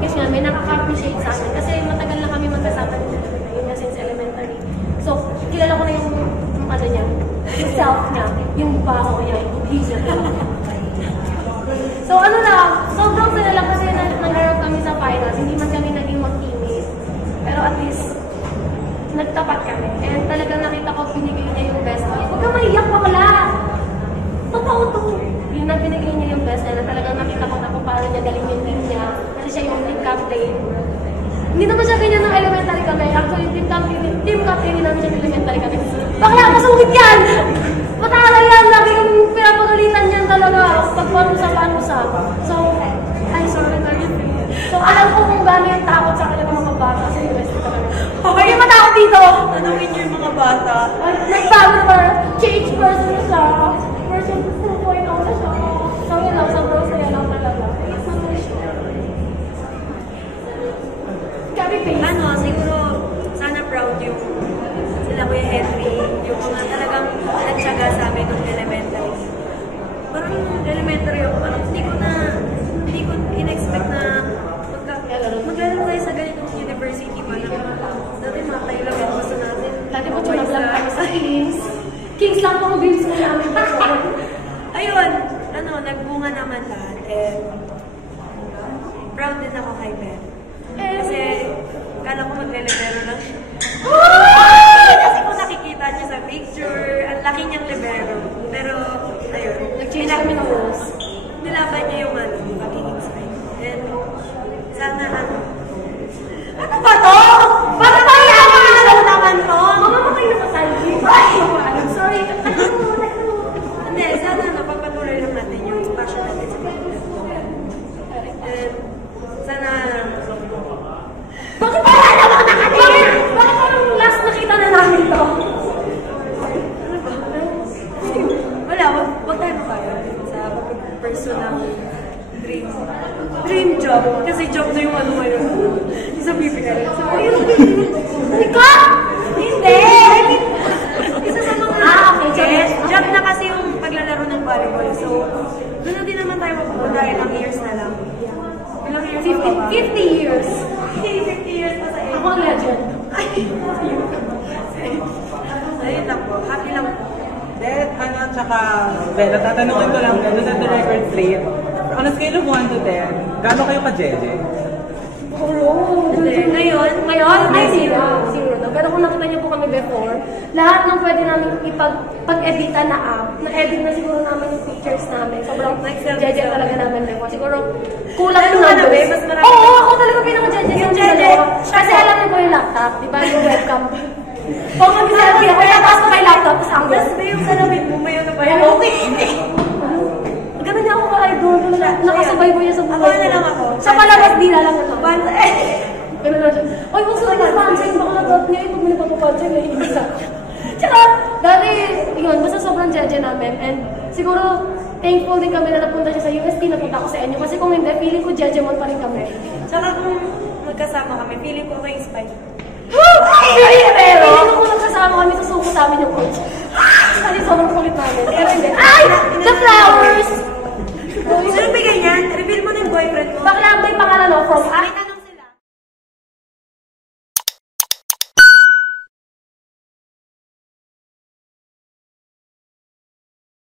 Kasi nga, may nakaka-appreciate sa amin. Kasi matagal na kami magkasama yun na since elementary. So, kilala ko na yung ano niya, yung self niya, yung baho niya, yung bugis niya. So, ano lang, sobrang sila lang kasi nag-harap kami sa finals. Hindi man kami naging mag-teammates. Pero at least, nagtapat kami. And talagang nakita ko, binigay niya yung best. Huwag kang maiyak, bakla! Totoo to. Yung na binigay niya yung best na talagang nakita ko na kung paano niya galing yung team niya. Kasi siya yung team captain. Hindi naman siya ganyan ng elementary kami. Actually, team captain din namin siya ng elementary kami. Bakla, masungit yan! Matala yan! Lagi yung pinapagalitan niyan talaga. Pagpanusa-panusa. So, I'm sorry na yun. So, alam ko kung gano'n yung takot sa kanya ng mga bata sa university talaga. Okay, yung matakot dito! Tanungin niyo yung mga bata. Nagbago naman, change person na siya. Version 2.0 na siya. So, yun lang, sobrang saya lang talaga. Kami face. Ano, siguro, sana proud yung sila Kuya Henry, yung mga talagang nagtsaga sa amin ng elementary. Parang elementary ako, parang hindi ko in-expect na maglalaro tayo sa ganitong university pa lang. Dati mga kailangan gusto natin. Dati po tuna lang kami sa Kings. Kings lang po ang bills mo namin. Ayun, ano, nagbunga naman lahat. And proud din ako kay Ben. Kasi kala ko magle-libero lang siya. Kasi kung nakikita niyo sa picture, ang laki niyang libero. Pero, ayun. Nag-change kami ng rules. Nilaban niya yung pagiging spy. And sana ano ba to? Bakit tayo ano naman to? Mamamatay na masalji. I'm sorry. Hindi, sana napagpatuloy lang natin yung passion natin sa basketball. And sana bakit wala naman na kami? Bakit parang last nakita na namin to? ano ba? Wala, wag tayo tayo sa personal dream job. Kasi job na yung ano ngayon. Yung sa BPL. So, Ika? Hindi! isa sa mga job na kasi yung paglalaro ng volleyball. So, doon na din naman tayo magpupunta ilang years na lang. Ilang years 50 years. 50 years pa sa Ako ang legend. ayun lang po. Happy lang po. Then, tsaka, Bella, tatanungin ko lang, ano sa the record plate? On a scale of 1 to 10, gaano kayo ka-jeje? Ngayon, Ay, zero. Zero daw. Pero kung nakita niyo po kami before, lahat ng pwede namin pag-editan na app, na-edit na siguro namin yung pictures namin. Sobrang jeje talaga namin before. Siguro, kulang yung numbers. Mas marami. Oo, ako talaga pinaka-jeje yung jeje. Kasi alam niyo po yung laptop, di ba? Yung webcam. Kung mag-selfie ako, tapos ko may laptop, tapos ang Tapos ba yung salamin mo, may ano ba yun? Okay, hindi. Ganun niya ako ka-idol. Nakasabay ko niya sa buhay. Ako na lang ako. Sa palabas, di na lang ako. Banda Ganun lang siya. Ay, kung saan nagpansin, baka natot niya, ito mo nagpapapansin, naiinis ako. Tsaka, dati, yun, basta sobrang jeje namin. And siguro, thankful din kami na napunta siya sa UST, napunta ako sa inyo. Kasi kung hindi, feeling ko jejemon pa rin kami. Tsaka kung magkasama kami, feeling ko kayo spike. Pero, kung magkasama kami, susuko sa amin yung coach. Kasi sobrang kulit namin. Pero hindi. Ay! The flowers! Sino bigay yan? Reveal mo na yung boyfriend mo. Bakla, may pangalan, no? From